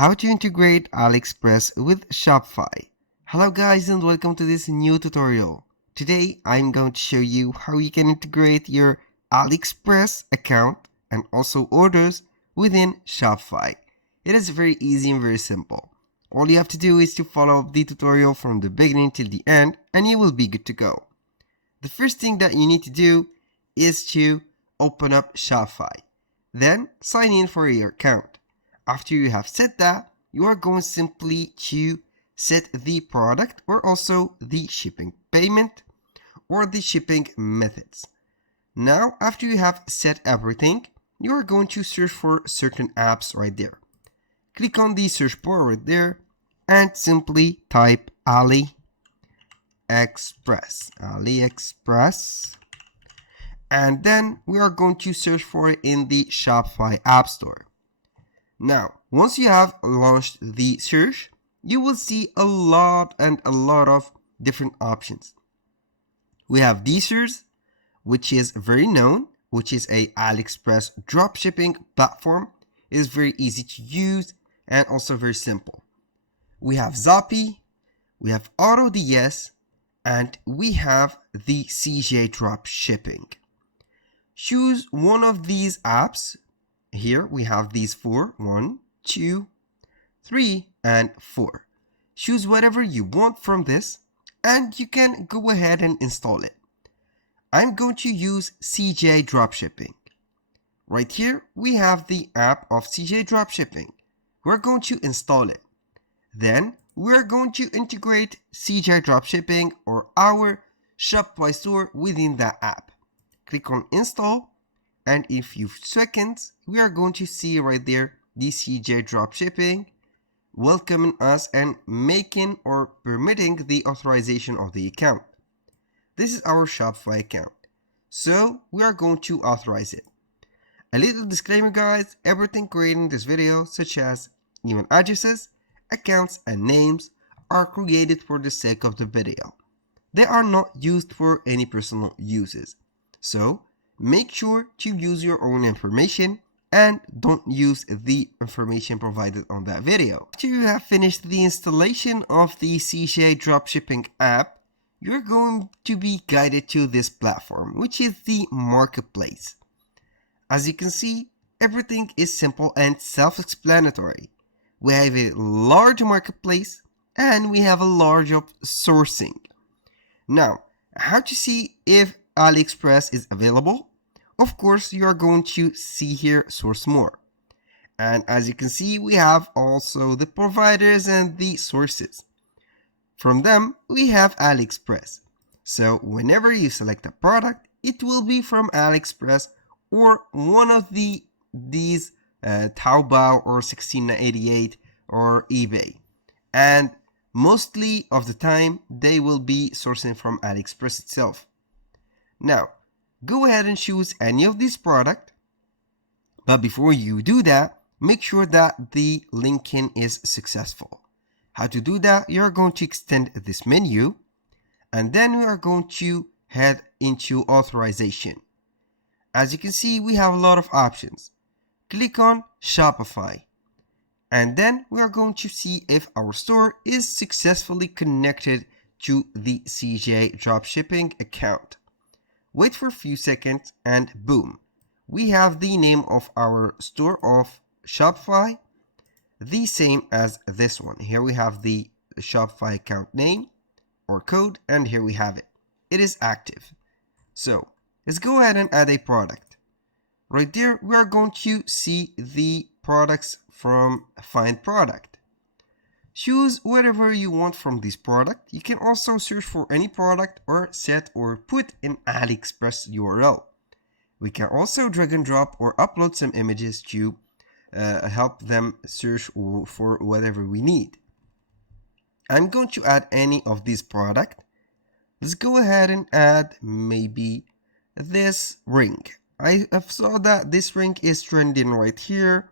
How to integrate AliExpress with Shopify. Hello guys and welcome to this new tutorial. Today I'm going to show you how you can integrate your AliExpress account and also orders within Shopify. It is very easy and very simple. All you have to do is to follow the tutorial from the beginning till the end and you will be good to go. The first thing that you need to do is to open up Shopify. Then sign in for your account. After you have set that, you are going simply to set the product or also the shipping payment or the shipping methods. Now, after you have set everything, you are going to search for certain apps right there. Click on the search bar right there and simply type AliExpress. And then we are going to search for it in the Shopify App Store. Now, once you have launched the search, you will see a lot of different options. We have DSers, which is very known, which is a AliExpress dropshipping platform. It is very easy to use and also very simple. We have Zappy, we have AutoDS, and we have the CJ Dropshipping. Choose one of these apps. Here we have these four, 1, 2, 3, and 4. Choose whatever you want from this and you can go ahead and install it. I'm going to use CJ Dropshipping. Right here we have the app of CJ Dropshipping. We're going to install it. Then we're going to integrate CJ Dropshipping or our Shopify store within that app. Click on install. And in a few seconds, we are going to see right there the CJ Dropshipping welcoming us and making or permitting the authorization of the account. This is our Shopify account. So we are going to authorize it. A little disclaimer guys, everything created in this video such as email addresses, accounts and names are created for the sake of the video. They are not used for any personal uses. So make sure to use your own information and don't use the information provided on that video. After you have finished the installation of the CJ Dropshipping app, you're going to be guided to this platform, which is the marketplace. As you can see, everything is simple and self-explanatory. We have a large marketplace and we have a large of sourcing. Now, how to see if AliExpress is available? Of course, you are going to see here source more. And as you can see, we have also the providers and the sources. From them, we have AliExpress. So whenever you select a product, it will be from AliExpress or one of these Taobao or 1688 or eBay. And mostly of the time, they will be sourcing from AliExpress itself. Now, go ahead and choose any of these products. But before you do that, make sure that the linking is successful. How to do that? You're going to extend this menu and then we are going to head into authorization. As you can see, we have a lot of options. Click on Shopify. And then we are going to see if our store is successfully connected to the CJ Dropshipping account. Wait for a few seconds and boom, we have the name of our store of Shopify, the same as this one. Here we have the Shopify account name or code and here we have it. It is active. So let's go ahead and add a product. Right there we are going to see the products from Find Product. Choose whatever you want from this product. You can also search for any product or set or put an AliExpress URL. We can also drag and drop or upload some images to help them search for whatever we need. I'm going to add any of these products. Let's go ahead and add maybe this ring. I saw that this ring is trending right here,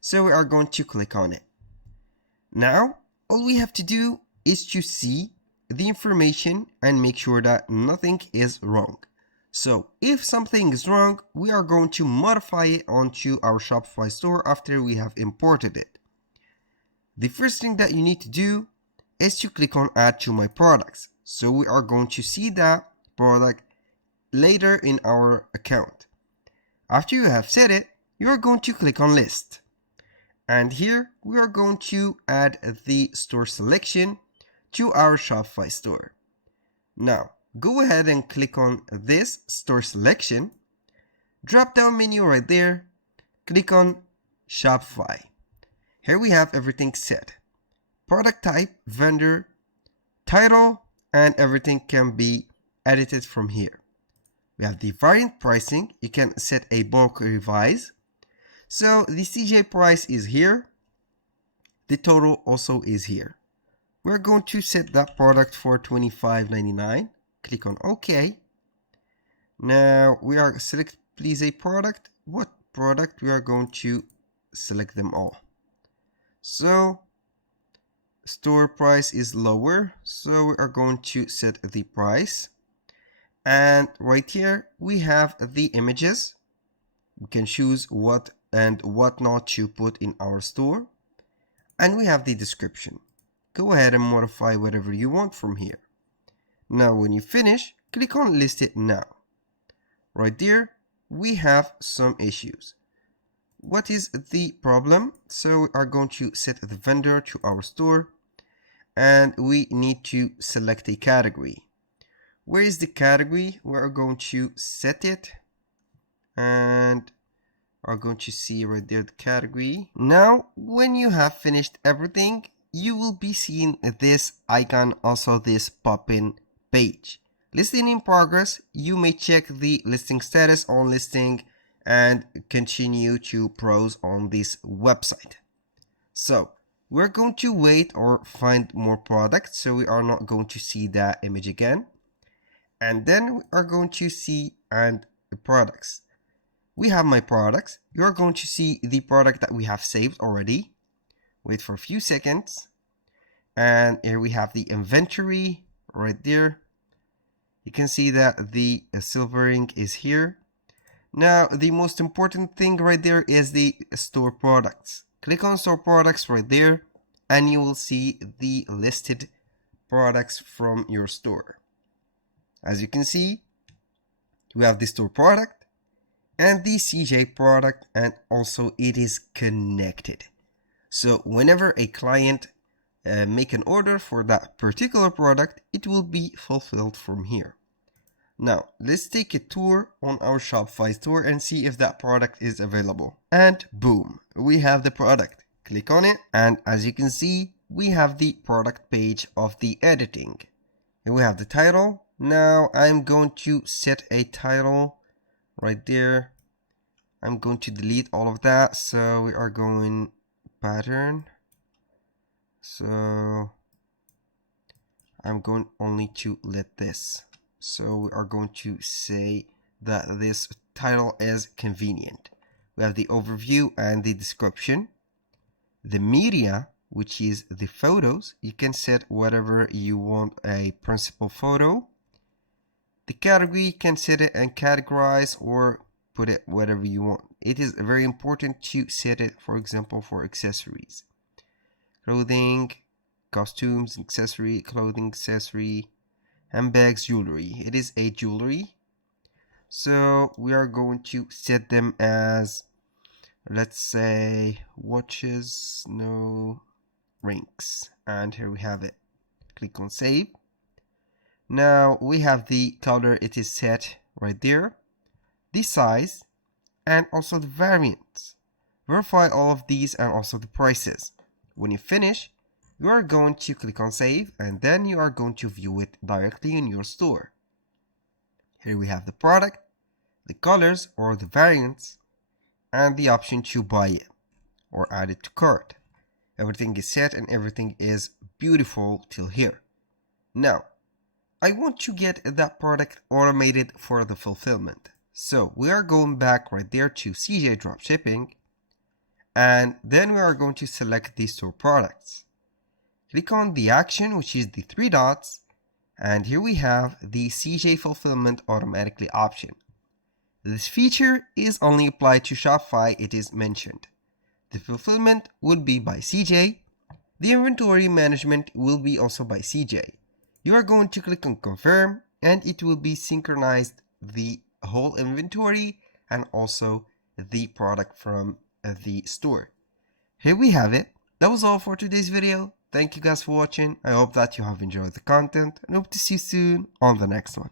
so we are going to click on it. Now, all we have to do is to see the information and make sure that nothing is wrong. So if something is wrong, we are going to modify it onto our Shopify store after we have imported it. The first thing that you need to do is to click on add to my products. So we are going to see that product later in our account. After you have set it, you are going to click on list. And here we are going to add the store selection to our Shopify store. Now, go ahead and click on this store selection. Drop down menu right there. Click on Shopify. Here we have everything set. Product type, vendor, title, and everything can be edited from here. We have the variant pricing. You can set a bulk revise. So the CJ price is here. The total also is here. We're going to set that product for $25.99. Click on OK. Now we are select please a product. What product? We are going to select them all. So store price is lower, so we are going to set the price. And right here we have the images. We can choose what and what not to put in our store. And we have the description. Go ahead and modify whatever you want from here. Now when you finish, click on list it now. Right there we have some issues. What is the problem? So we are going to set the vendor to our store, and we need to select a category. Where is the category? We are going to set it and are going to see right there the category. Now when you have finished everything, you will be seeing this icon, also this pop-in page. Listing in progress. You may check the listing status on listing and continue to browse on this website. So we're going to wait or find more products, so we are not going to see that image again. And then we are going to see and the products. We have my products. You are going to see the product that we have saved already. Wait for a few seconds. And here we have the inventory right there. You can see that the silvering is here. Now, the most important thing right there is the store products. Click on store products right there, and you will see the listed products from your store. As you can see, we have the store product and the CJ product, and also it is connected. So whenever a client make an order for that particular product, it will be fulfilled from here. Now, let's take a tour on our Shopify store and see if that product is available. And boom, we have the product. Click on it, and as you can see, we have the product page of the editing. Here we have the title. Now, I'm going to set a title right there. I'm going to delete all of that. So we are going pattern. So I'm going only to let this. So we are going to say that this title is convenient. We have the overview and the description. The media, which is the photos, you can set whatever you want, a principal photo. The category, you can set it and categorize or put it whatever you want. It is very important to set it, for example, for accessories. Clothing, costumes, accessory, clothing, accessory, handbags, jewelry. It is a jewelry. So we are going to set them as, let's say, watches, no rings. And here we have it. Click on save. Now we have the color, it is set right there. The size and also the variants. Verify all of these and also the prices. When you finish, you are going to click on save, and then you are going to view it directly in your store. Here we have the product, the colors or the variants, and the option to buy it or add it to cart. Everything is set and everything is beautiful till here. Now, I want to get that product automated for the fulfillment. So we are going back right there to CJ Dropshipping, and then we are going to select the store products. Click on the action, which is the three dots, and here we have the CJ Fulfillment Automatically option. This feature is only applied to Shopify, it is mentioned. The fulfillment would be by CJ, The inventory management will be also by CJ. You are going to click on confirm and it will be synchronized the whole inventory and also the product from the store. Here we have it. That was all for today's video. Thank you guys for watching. I hope that you have enjoyed the content and hope to see you soon on the next one.